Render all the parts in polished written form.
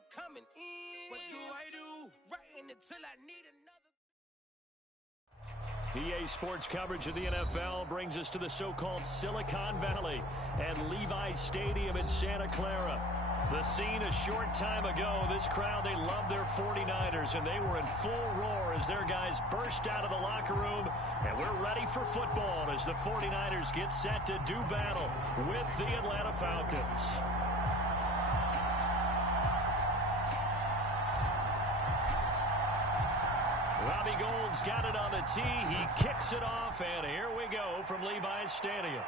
money coming in. What do? Writing until I need another. EA Sports coverage of the NFL brings us to the so-called Silicon Valley and Levi's Stadium in Santa Clara. The scene a short time ago, this crowd, they love their 49ers, and they were in full roar as their guys burst out of the locker room, and we're ready for football as the 49ers get set to do battle with the Atlanta Falcons. Robbie Gould's got it on the tee. He kicks it off, and here we go from Levi's Stadium.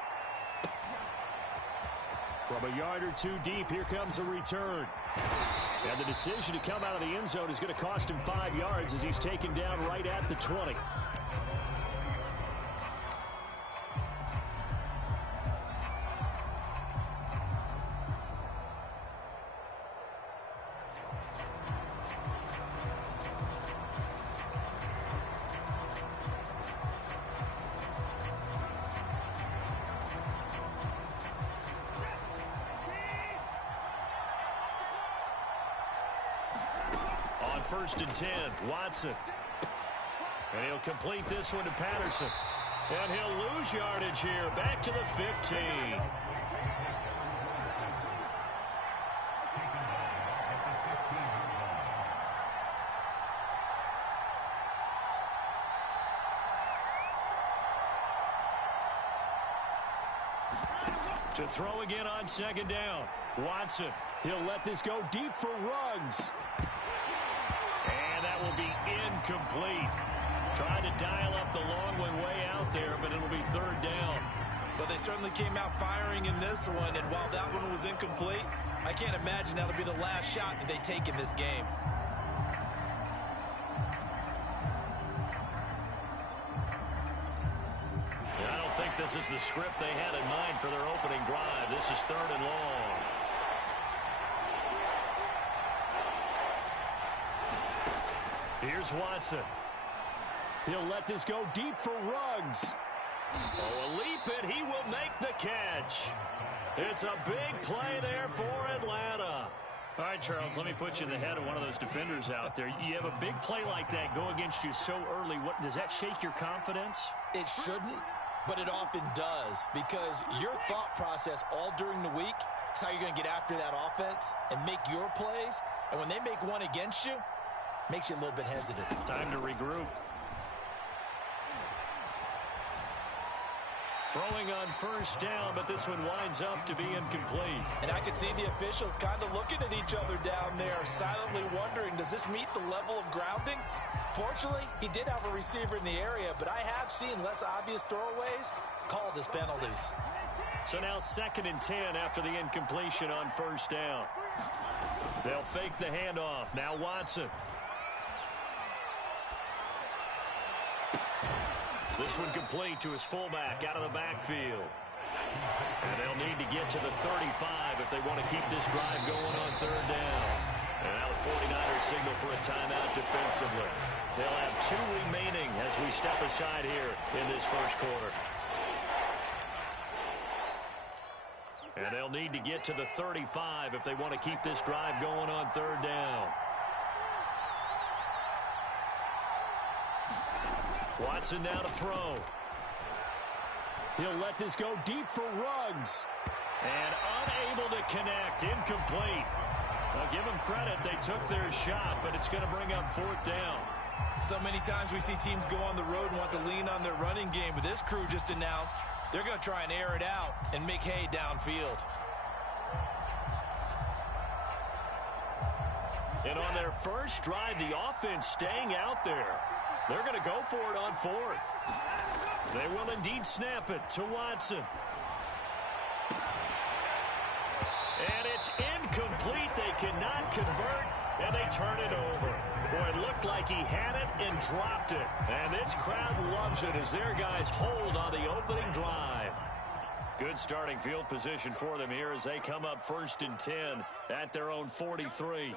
From a yard or two deep, here comes a return. And the decision to come out of the end zone is going to cost him 5 yards as he's taken down right at the 20. First and 10, Watson. And he'll complete this one to Patterson. And he'll lose yardage here, back to the 15. To throw again on second down. Watson, he'll let this go deep for Ruggs. That will be incomplete. Trying to dial up the long one way out there, but it'll be third down. But they certainly came out firing in this one, and while that one was incomplete, I can't imagine that'll be the last shot that they take in this game. I don't think this is the script they had in mind for their opening drive. This is third and long. Here's Watson. He'll let this go deep for Ruggs. Oh, a leap, and he will make the catch. It's a big play there for Atlanta. All right, Charles, let me put you in the head of one of those defenders out there. You have a big play like that go against you so early. What does that shake your confidence? It shouldn't, but it often does, because your thought process all during the week is how you're going to get after that offense and make your plays. And when they make one against you, makes you a little bit hesitant. Time to regroup. Throwing on first down, but this one winds up to be incomplete. And I can see the officials kind of looking at each other down there, silently wondering, does this meet the level of grounding? Fortunately, he did have a receiver in the area, but I have seen less obvious throwaways called as penalties. So now 2nd and 10 after the incompletion on first down. They'll fake the handoff. Now Watson. This one complete to his fullback out of the backfield. And they'll need to get to the 35 if they want to keep this drive going on third down. And now the 49ers signal for a timeout defensively. They'll have 2 remaining as we step aside here in this first quarter. And they'll need to get to the 35 if they want to keep this drive going on third down. Watson now to throw. He'll let this go deep for Ruggs. And unable to connect. Incomplete. I'll give them credit. They took their shot, but it's going to bring up 4th down. So many times we see teams go on the road and want to lean on their running game, but this crew just announced they're going to try and air it out and make hay downfield. And on their first drive, the offense staying out there. They're going to go for it on 4th. They will indeed snap it to Watson. And it's incomplete. They cannot convert, and they turn it over. Boy, it looked like he had it and dropped it. And this crowd loves it as their guys hold on the opening drive. Good starting field position for them here as they come up 1st and 10 at their own 43.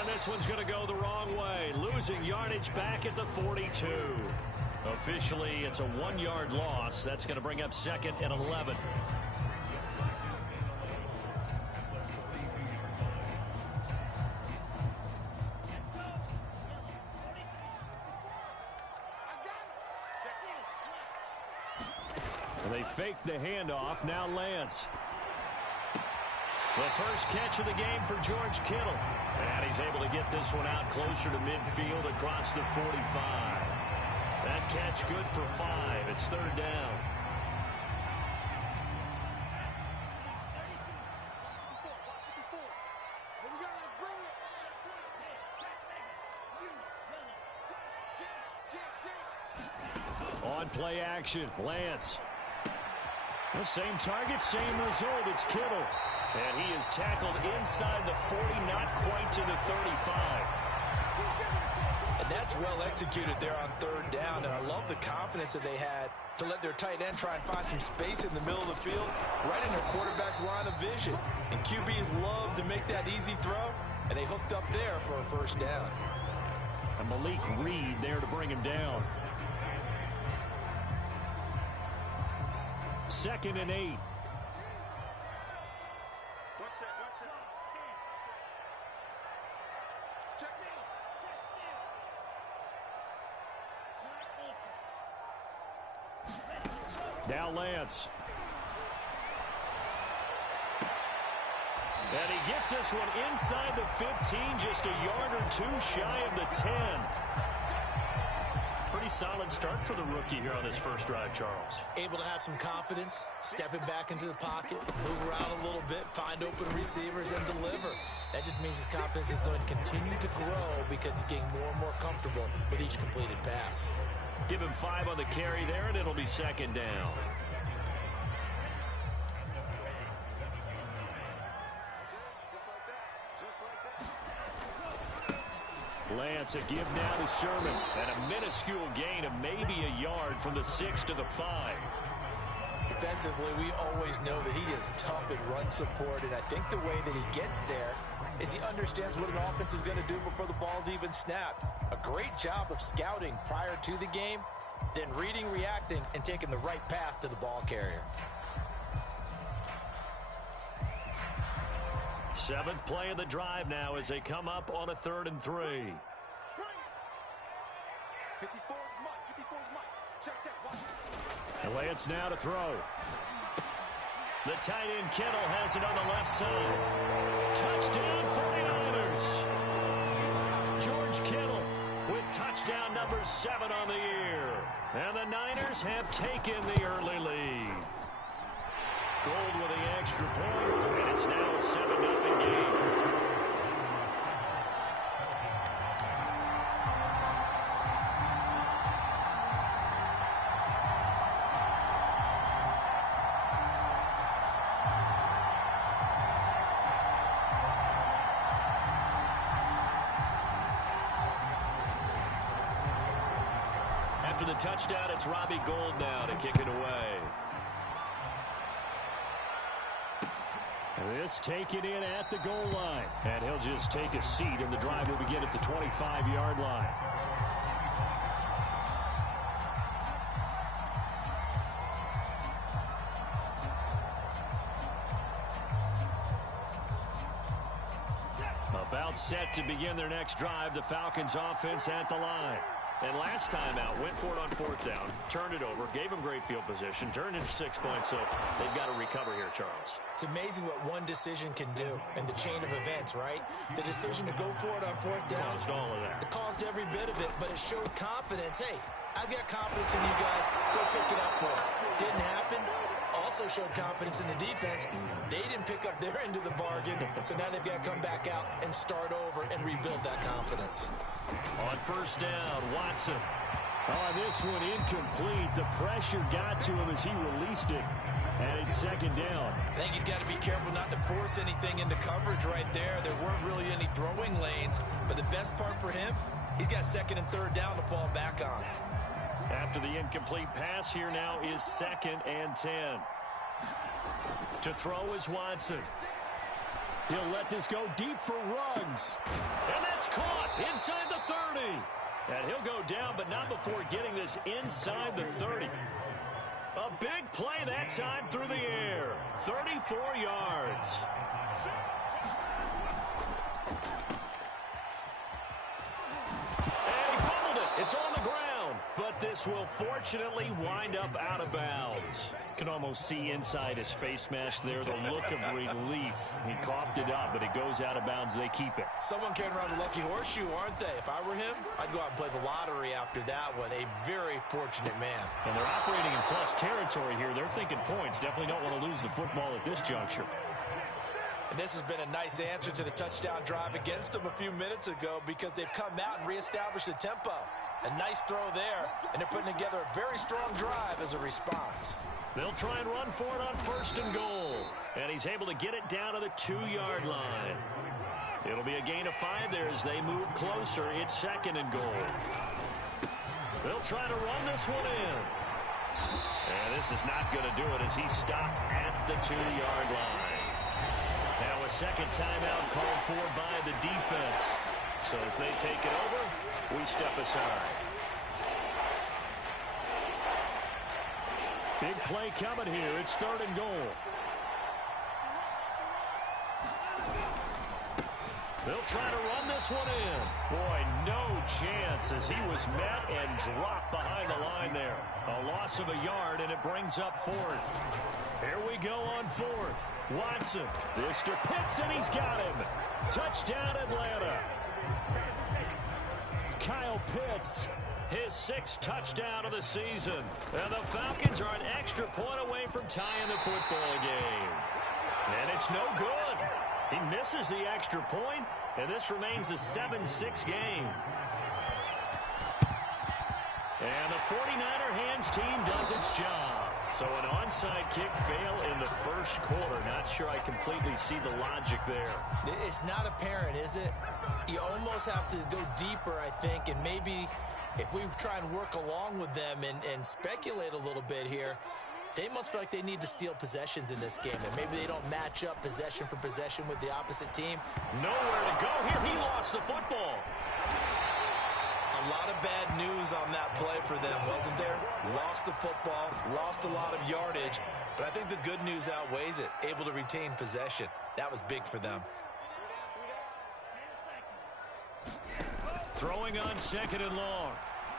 And this one's going to go the wrong way. Losing yardage back at the 42. Officially, it's a 1-yard loss. That's going to bring up 2nd and 11. They fake the handoff. Now Lance. The first catch of the game for George Kittle. And he's able to get this one out closer to midfield across the 45. That catch good for 5. It's 3rd down. On play action, Lance. The same target, same result. It's Kittle. And he is tackled inside the 40, not quite to the 35. And that's well executed there on 3rd down. And I love the confidence that they had to let their tight end try and find some space in the middle of the field, right in their quarterback's line of vision. And QBs love to make that easy throw, and they hooked up there for a 1st down. And Malik Reed there to bring him down. 2nd and 8. Now Lance. And he gets this one inside the 15, just a yard or 2 shy of the 10. Pretty solid start for the rookie here on this first drive, Charles. Able to have some confidence, stepping back into the pocket, move around a little bit, find open receivers, and deliver. That just means his confidence is going to continue to grow because he's getting more and more comfortable with each completed pass. Give him 5 on the carry there, and it'll be 2nd down. Lance, a give now to Sherman, and a minuscule gain of maybe a yard from the 6 to the 5. Defensively, we always know that he is tough in run support, and I think the way that he gets there is he understands what an offense is going to do before the ball's even snapped. A great job of scouting prior to the game, then reading, reacting, and taking the right path to the ball carrier. 7th play of the drive now as they come up on a 3rd and 3. And Lance now to throw. The tight end Kittle has it on the left side. Touchdown 49ers. George Kittle with touchdown number 7 on the year. And the Niners have taken the early lead. Gold with the extra point, and it's now a 7-0 game. After the touchdown, it's Robbie Gould now to kick it away. This taken in at the goal line. And he'll just take a seat, and the drive will begin at the 25-yard line. About set to begin their next drive, the Falcons offense at the line. And last time out, went for it on 4th down, turned it over, gave them great field position, turned into 6 points, so they've got to recover here, Charles. It's amazing what one decision can do in the chain of events, right? The decision to go for it on 4th down. Caused all of that. It caused every bit of it, but it showed confidence. Hey, I've got confidence in you guys. Go pick it up for it. Didn't happen. Also showed confidence in the defense. They didn't pick up their end of the bargain, so now they've got to come back out and start over and rebuild that confidence. On 1st down, Watson. Oh, this one incomplete. The pressure got to him as he released it. And it's 2nd down. I think he's got to be careful not to force anything into coverage right there. There weren't really any throwing lanes. But the best part for him, he's got 2nd and 3rd down to fall back on. After the incomplete pass, here now is 2nd and 10. To throw is Watson. He'll let this go deep for Ruggs. And that's caught inside the 30. And he'll go down, but not before getting this inside the 30. A big play that time through the air. 34 yards. And he fumbled it. It's on the ground. But this will fortunately wind up out of bounds. Can almost see inside his face mask there the look of relief. He coughed it up, but it goes out of bounds. They keep it. Someone came around the lucky horseshoe, aren't they? If I were him, I'd go out and play the lottery after that one. A very fortunate man. And they're operating in plus territory here. They're thinking points. Definitely don't want to lose the football at this juncture. And this has been a nice answer to the touchdown drive against them a few minutes ago because they've come out and reestablished the tempo. A nice throw there, and they're putting together a very strong drive as a response. They'll try and run for it on 1st and goal. And he's able to get it down to the 2-yard line. It'll be a gain of 5 there as they move closer. It's 2nd and goal. They'll try to run this one in. And this is not going to do it as he's stopped at the 2-yard line. Now a second timeout called for by the defense. So as they take it over, we step aside. Big play coming here. It's 3rd and goal. They'll try to run this one in. Boy, no chance as he was met and dropped behind the line there. A loss of a yard, and it brings up 4th. Here we go on 4th. Watson. This to Pitts, and he's got him. Touchdown, Atlanta. Kyle Pitts, his 6th touchdown of the season. And the Falcons are an extra point away from tying the football game. And it's no good. He misses the extra point, and this remains a 7-6 game. And the 49er hands team does its job. So an onside kick fail in the 1st quarter. Not sure I completely see the logic there. It's not apparent, is it? You almost have to go deeper, I think, and maybe if we try and work along with them and speculate a little bit here, they must feel like they need to steal possessions in this game, and maybe they don't match up possession for possession with the opposite team. Nowhere to go here. He lost the football. A lot of bad news on that play for them, wasn't there? Lost the football, lost a lot of yardage, but I think the good news outweighs it. Able to retain possession. That was big for them. Throwing on 2nd and long.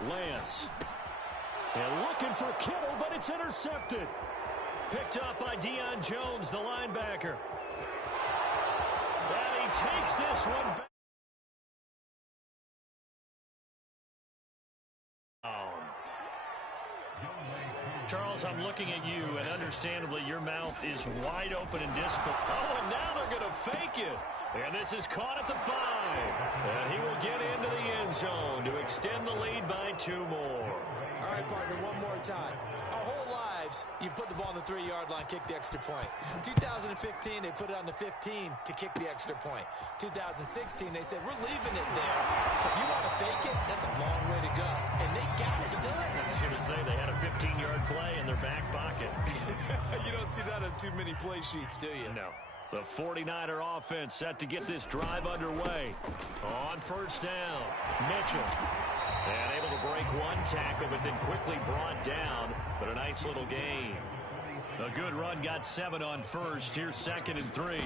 Lance. And looking for Kittle, but it's intercepted. Picked up by Deion Jones, the linebacker. And he takes this one back. Charles, I'm looking at you, and understandably, your mouth is wide open in disbelief. Oh, and now they're going to fake it. And this is caught at the 5. And he will get into the end zone to extend the lead by 2 more. All right, partner, one more time. Our whole lives, you put the ball on the 3-yard line, kick the extra point. 2015, they put it on the 15 to kick the extra point. 2016, they said, we're leaving it there. So if you want to fake it, that's a long way to go. And they got it done. I was going to say, they had a 15-yard play in their back pocket. You don't see that on too many play sheets, do you? No. The 49er offense set to get this drive underway. On 1st down, Mitchell. And able to break one tackle, but then quickly brought down. But a nice little gain. A good run, got 7 on 1st. Here's 2nd and 3.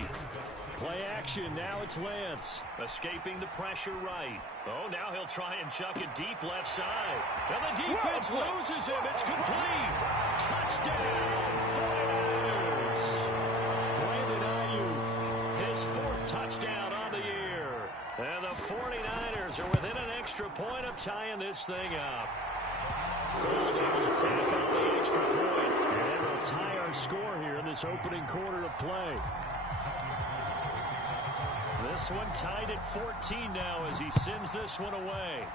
Play action, now it's Lance. Escaping the pressure right. Oh, now he'll try and chuck it deep left side. And the defense loses him. It's complete. Touchdown, 49ers. Brandon Ayuk, his 4th touchdown on the year. And the 49ers are within an extra point of tying this thing up. Gold able to tack up the extra point. And we'll tie our score here in this opening quarter of play. This one tied at 14 now as he sends this one away.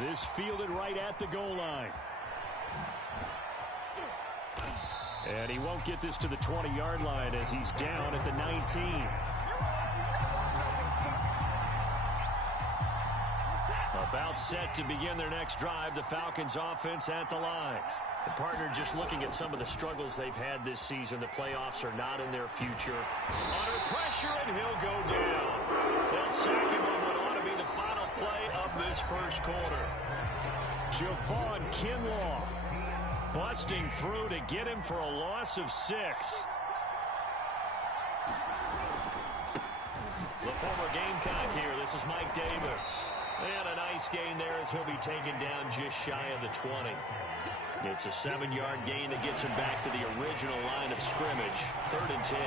This fielded right at the goal line. And he won't get this to the 20-yard line as he's down at the 19. About set to begin their next drive, the Falcons offense at the line. The partner just looking at some of the struggles they've had this season. The playoffs are not in their future. Under pressure, and he'll go down. They'll sack him on what ought to be the this first quarter. Javon Kinlaw busting through to get him for a loss of 6. The former Gamecock here. This is Mike Davis. And a nice gain there as he'll be taken down just shy of the 20. It's a 7-yard gain that gets him back to the original line of scrimmage. 3rd and 10.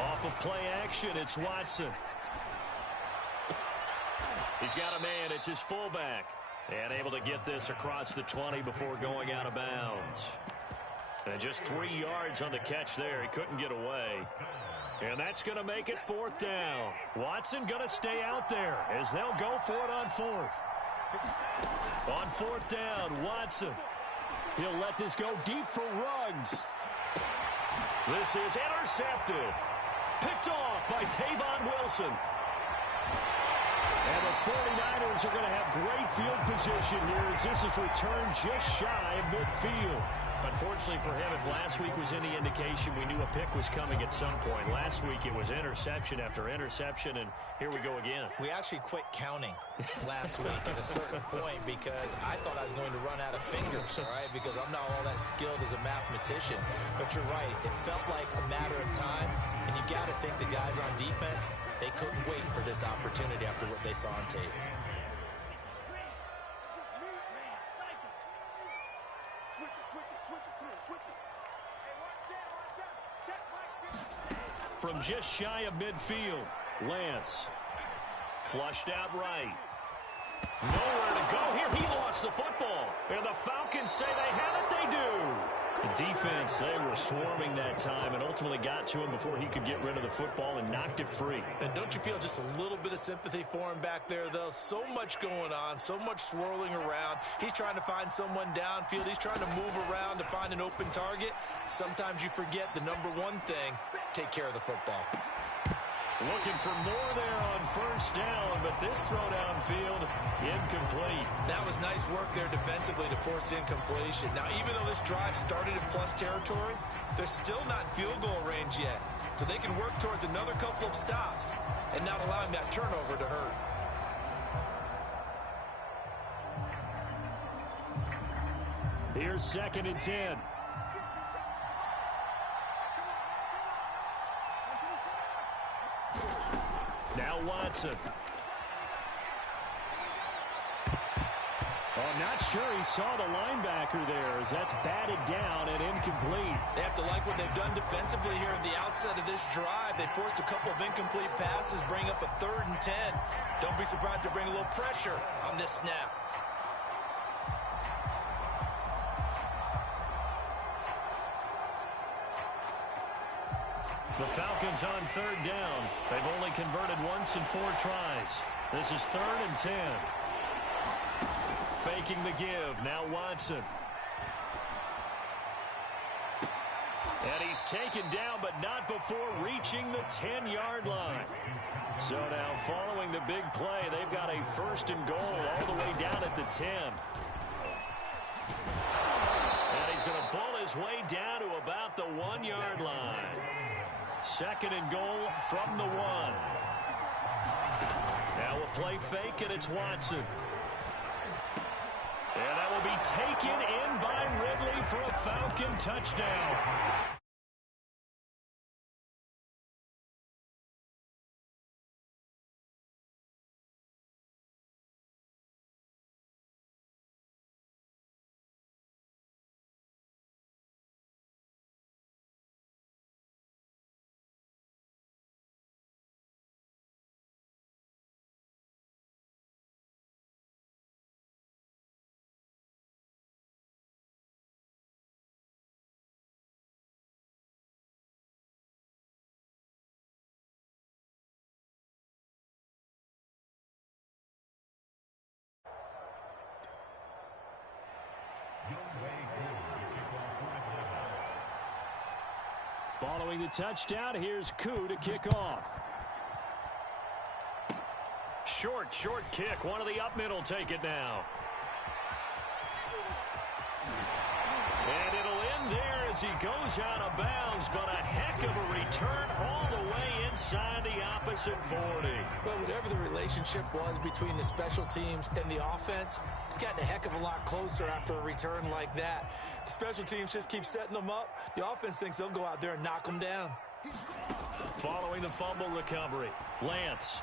Off of play action, it's Watson. He's got a man. It's his fullback. And able to get this across the 20 before going out of bounds. And just 3 yards on the catch there. He couldn't get away. And that's going to make it 4th down. Watson going to stay out there as they'll go for it on 4th. On 4th down, Watson. He'll let this go deep for Ruggs. This is intercepted. Picked off by Tavon Wilson. And the 49ers are going to have great field position here as this is returned just shy of midfield. Unfortunately for him, if last week was any indication, we knew a pick was coming at some point. Last week it was interception after interception, and here we go again. We actually quit counting last week at a certain point because I thought I was going to run out of fingers, all right, because I'm not all that skilled as a mathematician. But you're right. It felt like a matter of time, and you got to think the guys on defense, they couldn't wait for this opportunity after what they saw on tape. From just shy of midfield, Lance flushed out right. Nowhere to go here. He lost the football. And the Falcons say they have it. They do. The defense, they were swarming that time and ultimately got to him before he could get rid of the football and knocked it free. And don't you feel just a little bit of sympathy for him back there, though? So much going on, so much swirling around. He's trying to find someone downfield. He's trying to move around to find an open target. Sometimes you forget the number one thing, take care of the football. Looking for more there on 1st down, but this throw downfield, incomplete. That was nice work there defensively to force incompletion. Now, even though this drive started in plus territory, they're still not in field goal range yet. So they can work towards another couple of stops and not allowing that turnover to hurt. Here's 2nd and 10. Now Watson. Oh, I'm not sure he saw the linebacker there as that's batted down and incomplete. They have to like what they've done defensively here at the outset of this drive. They forced a couple of incomplete passes, bring up a 3rd and 10. Don't be surprised to bring a little pressure on this snap. The Falcons on 3rd down. They've only converted once in 4 tries. This is 3rd and 10. Faking the give. Now Watson. And he's taken down, but not before reaching the 10-yard line. So now following the big play, they've got a 1st and goal all the way down at the 10. And he's going to bull his way down to about the 1-yard line. 2nd and goal from the 1. Now a play fake, and it's Watson. And that will be taken in by Ridley for a Falcon touchdown. Following the touchdown, here's Koo to kick off. Short kick. One of the up middle take it now. And it'll end there as as he goes out of bounds, but a heck of a return all the way inside the opposite 40. Well, whatever the relationship was between the special teams and the offense, it's gotten a heck of a lot closer after a return like that. The special teams just keep setting them up. The offense thinks they'll go out there and knock them down. Following the fumble recovery, Lance.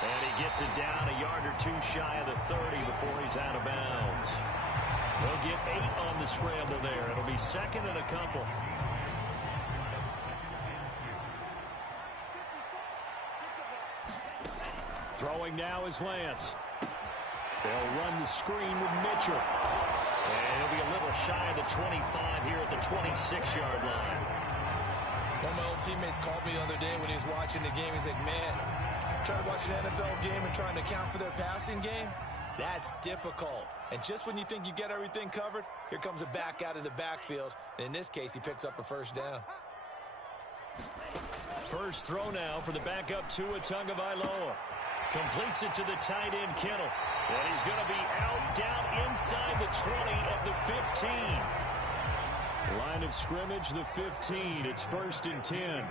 And he gets it down a yard or two shy of the 30 before he's out of bounds. They'll get 8 on the scramble there. It'll be second and a couple. Throwing now is Lance. They'll run the screen with Mitchell. And he'll be a little shy of the 25 here at the 26-yard line. One of my old teammates called me the other day when he was watching the game. He's like, man, trying to watch an NFL game and trying to account for their passing game, that's difficult. And just when you think you get everything covered, here comes a back out of the backfield. And in this case, he picks up a first down. First throw now for the backup Tua Tagovailoa. Completes it to the tight end, Kittle. And he's going to be out down inside the 20 at the 15. Line of scrimmage, the 15. It's 1st and 10.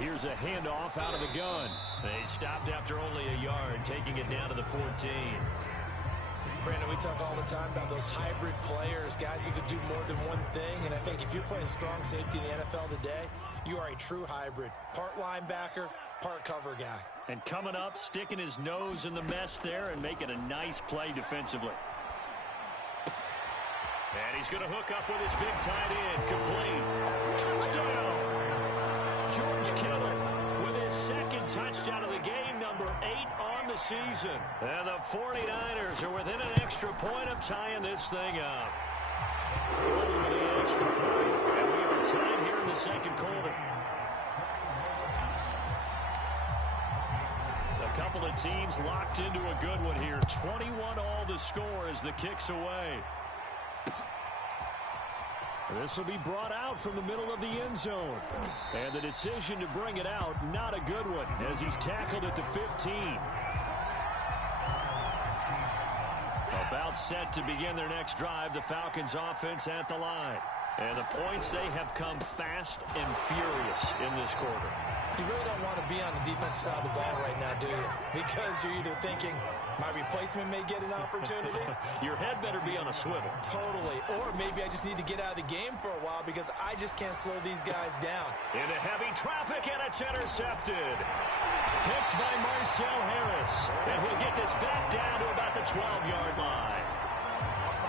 Here's a handoff out of the gun. They stopped after only a yard, taking it down to the 14. Brandon, we talk all the time about those hybrid players, guys who could do more than one thing. And I think if you're playing strong safety in the NFL today, you are a true hybrid. Part linebacker, part cover guy. And coming up, sticking his nose in the mess there and making a nice play defensively. And he's going to hook up with his big tight end. Complete. Touchdown. George Kittle with his second touchdown of the game, number 8 on the season. And the 49ers are within an extra point of tying this thing up. Over the extra point, and we are tied here in the second quarter. A couple of teams locked into a good one here. 21 all the score as the kick's away. This will be brought out from the middle of the end zone. And the decision to bring it out, not a good one, as he's tackled at the 15. About set to begin their next drive, the Falcons offense at the line. And the points, they have come fast and furious in this quarter. You really don't want to be on the defensive side of the ball right now, do you? Because you're either thinking, my replacement may get an opportunity. Your head better be on a swivel. Totally. Or maybe I just need to get out of the game for a while because I just can't slow these guys down. Into heavy traffic, and it's intercepted. Picked by Marcel Harris. And he'll get this back down to about the 12-yard line.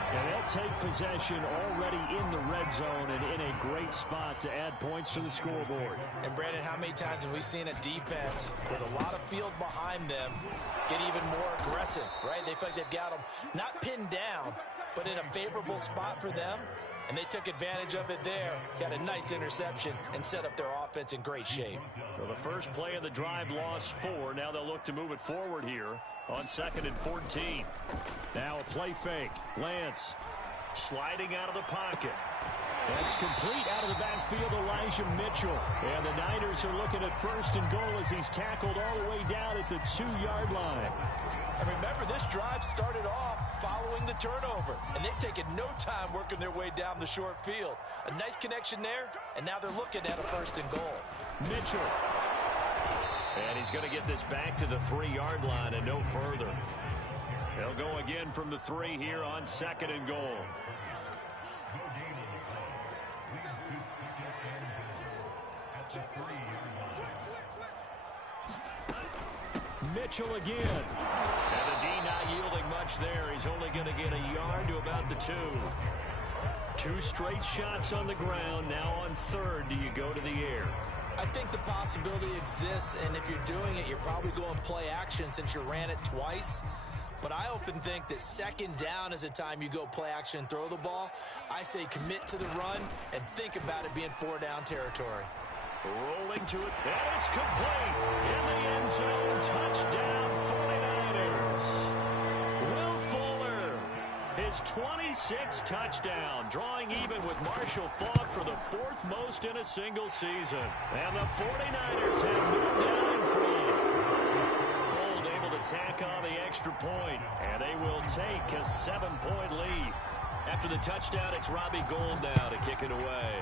And they'll take possession already in the red zone and in a great spot to add points to the scoreboard. And, Brandon, how many times have we seen a defense with a lot of field behind them get even more aggressive, right? They feel like they've got them not pinned down, but in a favorable spot for them. And they took advantage of it there, got a nice interception, and set up their offense in great shape. Well, the first play of the drive lost 4. Now they'll look to move it forward here on 2nd and 14. Now a play fake. Lance sliding out of the pocket. That's complete out of the backfield, Elijah Mitchell. And the Niners are looking at 1st and goal as he's tackled all the way down at the 2-yard line. And remember, this drive started off following the turnover. And they've taken no time working their way down the short field. A nice connection there, and now they're looking at a 1st and goal. Mitchell. And he's going to get this back to the 3-yard line and no further. They'll go again from the 3 here on 2nd and goal. Mitchell again. And the D not yielding much there. He's only going to get a yard to about the 2. 2 straight shots on the ground. Now on 3rd, do you go to the air? I think the possibility exists, and if you're doing it, you're probably going play action since you ran it twice. But I often think that 2nd down is a time you go play action and throw the ball. I say commit to the run and think about it being 4-down territory. Rolling to it, and it's complete. In the end zone, touchdown 49ers. Will Fuller, his 26th touchdown, drawing even with Marshall Faulk for the 4th most in a single season. And the 49ers have moved down in front. Gold able to tack on the extra point, and they will take a 7-point lead. After the touchdown, it's Robbie Gould now to kick it away.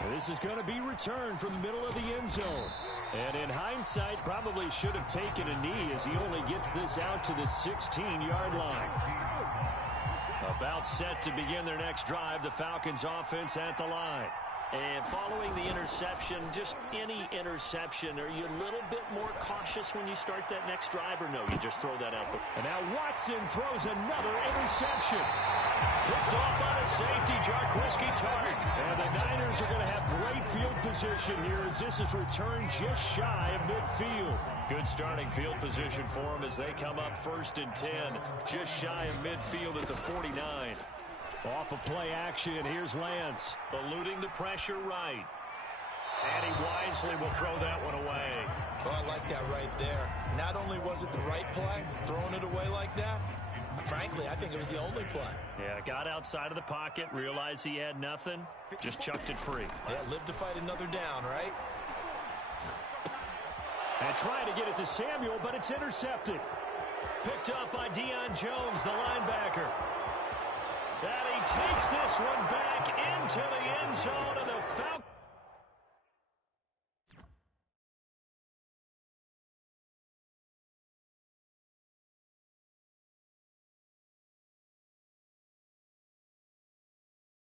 And this is going to be returned from the middle of the end zone. And in hindsight, probably should have taken a knee as he only gets this out to the 16-yard line. About set to begin their next drive, the Falcons offense at the line. And following the interception, just any interception, are you a little bit more cautious when you start that next drive, or no, you just throw that out? And now Watson throws another interception. Picked off by the safety, Jarquiski Tartt. And the Niners are going to have great field position here as this is returned just shy of midfield. Good starting field position for them as they come up 1st and 10, just shy of midfield at the 49. Off of play action, here's Lance. Eluding the pressure right. And he wisely will throw that one away. Oh, I like that right there. Not only was it the right play, throwing it away like that, frankly, I think it was the only play. Yeah, got outside of the pocket, realized he had nothing, just chucked it free. Yeah, live to fight another down, right? And trying to get it to Samuel, but it's intercepted. Picked up by Deion Jones, the linebacker. And he takes this one back into the end zone of the Falcons.